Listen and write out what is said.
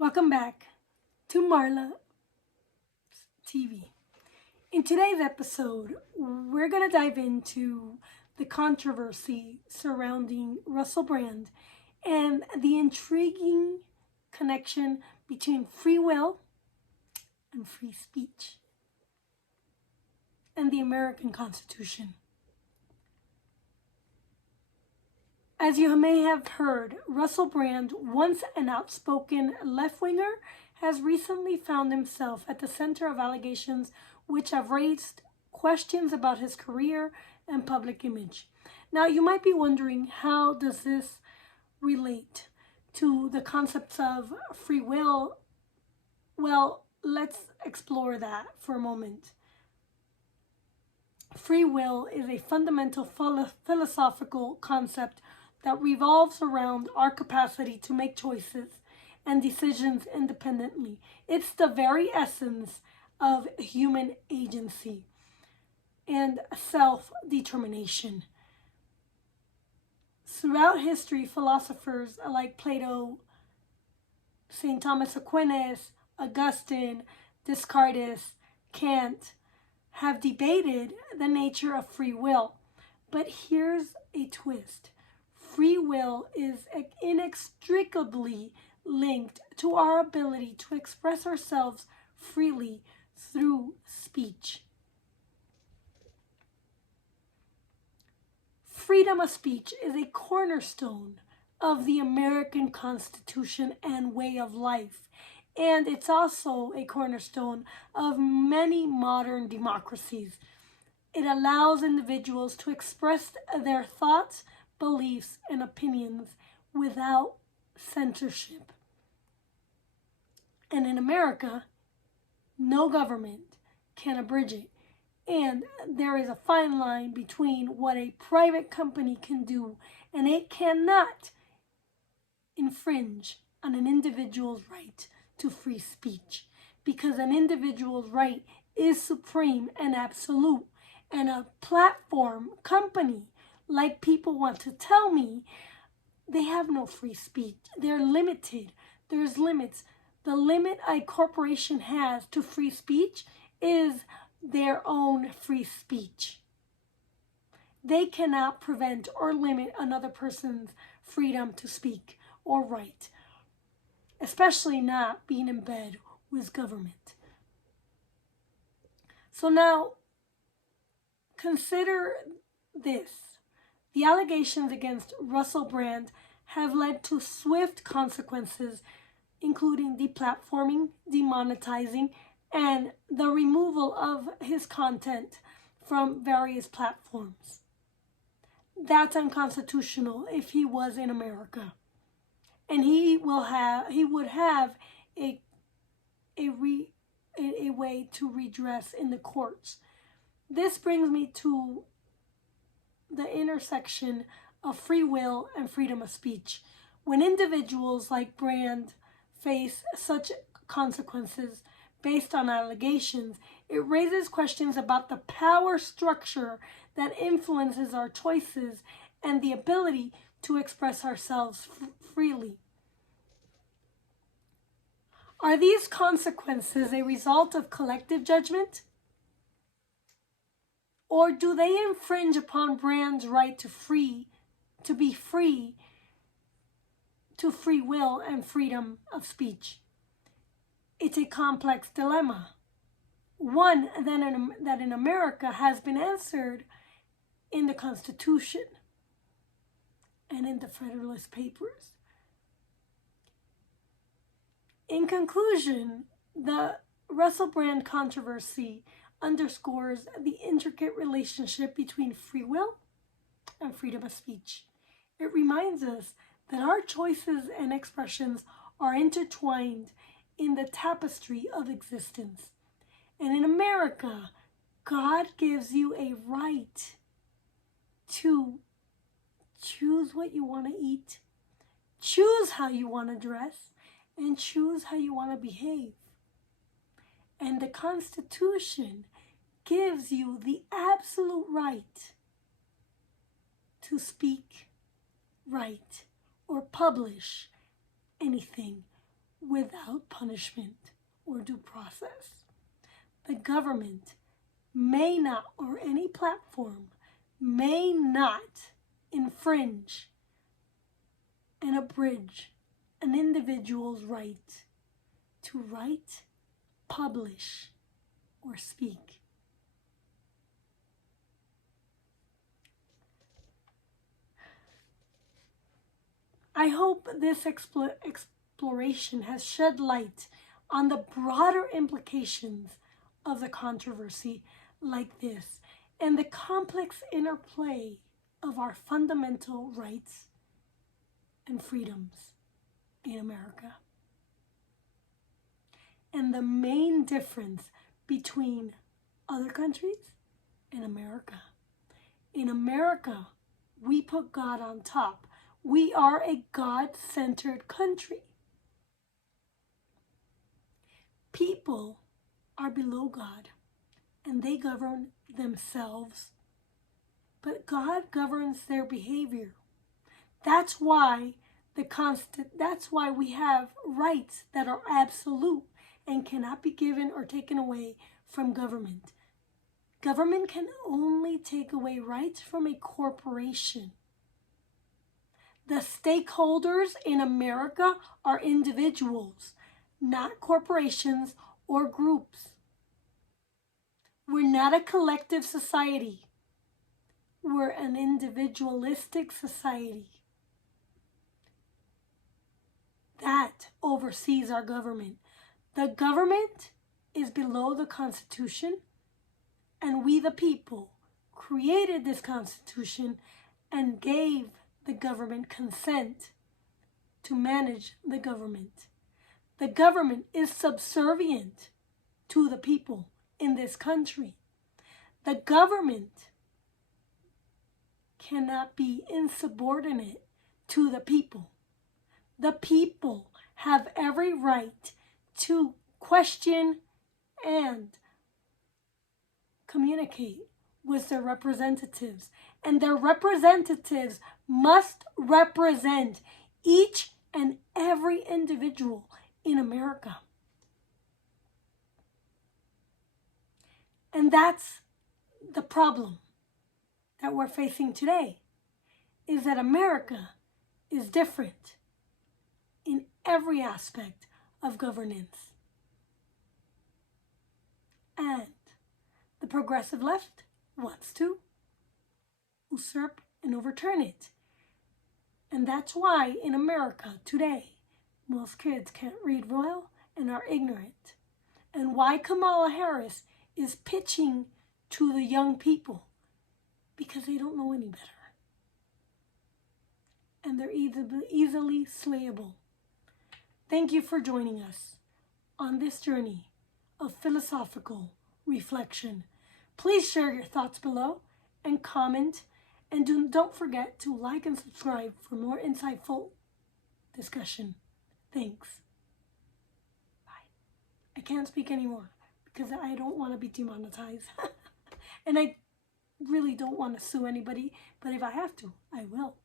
Welcome back to Marla TV. In today's episode, we're going to dive into the controversy surrounding Russell Brand and the intriguing connection between free will and free speech and the American Constitution. As you may have heard, Russell Brand, once an outspoken left-winger, has recently found himself at the center of allegations which have raised questions about his career and public image. Now, you might be wondering, how does this relate to the concepts of free will? Well, let's explore that for a moment. Free will is a fundamental philosophical concept that revolves around our capacity to make choices and decisions independently. It's the very essence of human agency and self-determination. Throughout history, philosophers like Plato, St. Thomas Aquinas, Augustine, Descartes, Kant have debated the nature of free will. But here's a twist. Free will is inextricably linked to our ability to express ourselves freely through speech. Freedom of speech is a cornerstone of the American Constitution and way of life, and it's also a cornerstone of many modern democracies. It allows individuals to express their thoughts, beliefs, and opinions without censorship. And in America, no government can abridge it. And there is a fine line between what a private company can do, and it cannot infringe on an individual's right to free speech, because an individual's right is supreme and absolute. And a platform company, like people want to tell me, they have no free speech. They're limited. There's limits. The limit a corporation has to free speech is their own free speech. They cannot prevent or limit another person's freedom to speak or write, especially not being in bed with government. So now, consider this. The allegations against Russell Brand have led to swift consequences, including deplatforming, demonetizing, and the removal of his content from various platforms. That's unconstitutional if he was in America. And he would have a way to redress in the courts. This brings me to the intersection of free will and freedom of speech. When individuals like Brand face such consequences based on allegations, it raises questions about the power structure that influences our choices and the ability to express ourselves freely. Are these consequences a result of collective judgment? Or do they infringe upon Brand's right to be free to free will and freedom of speech? It's a complex dilemma, one that in America has been answered in the Constitution and in the Federalist Papers. In conclusion, the Russell Brand controversy underscores the intricate relationship between free will and freedom of speech. It reminds us that our choices and expressions are intertwined in the tapestry of existence. And in America, God gives you a right to choose what you want to eat, choose how you want to dress, and choose how you want to behave. And the Constitution gives you the absolute right to speak, write, or publish anything without punishment or due process. The government may not, or any platform, may not infringe and abridge an individual's right to write, publish, or speak. I hope this exploration has shed light on the broader implications of the controversy like this and the complex interplay of our fundamental rights and freedoms in America. And the main difference between other countries and America. In America, we put God on top. We are a God-centered country. People are below God, and they govern themselves. But God governs their behavior. That's why we have rights that are absolute and cannot be given or taken away from government. Government can only take away rights from a corporation. The stakeholders in America are individuals, not corporations or groups. We're not a collective society. We're an individualistic society. That oversees our government. The government is below the Constitution, and we the people created this Constitution and gave the government consent to manage the government. The government is subservient to the people in this country. The government cannot be insubordinate to the people. The people have every right to question and communicate with their representatives. And their representatives must represent each and every individual in America. And that's the problem that we're facing today, is that America is different in every aspect of governance. And the progressive left wants to usurp and overturn it. And that's why in America today, most kids can't read well and are ignorant. And why Kamala Harris is pitching to the young people, because they don't know any better. And they're easily slayable. Thank you for joining us on this journey of philosophical reflection. Please share your thoughts below and comment, and don't forget to like and subscribe for more insightful discussion. Thanks. Bye. I can't speak anymore because I don't want to be demonetized. And I really don't want to sue anybody, but if I have to, I will.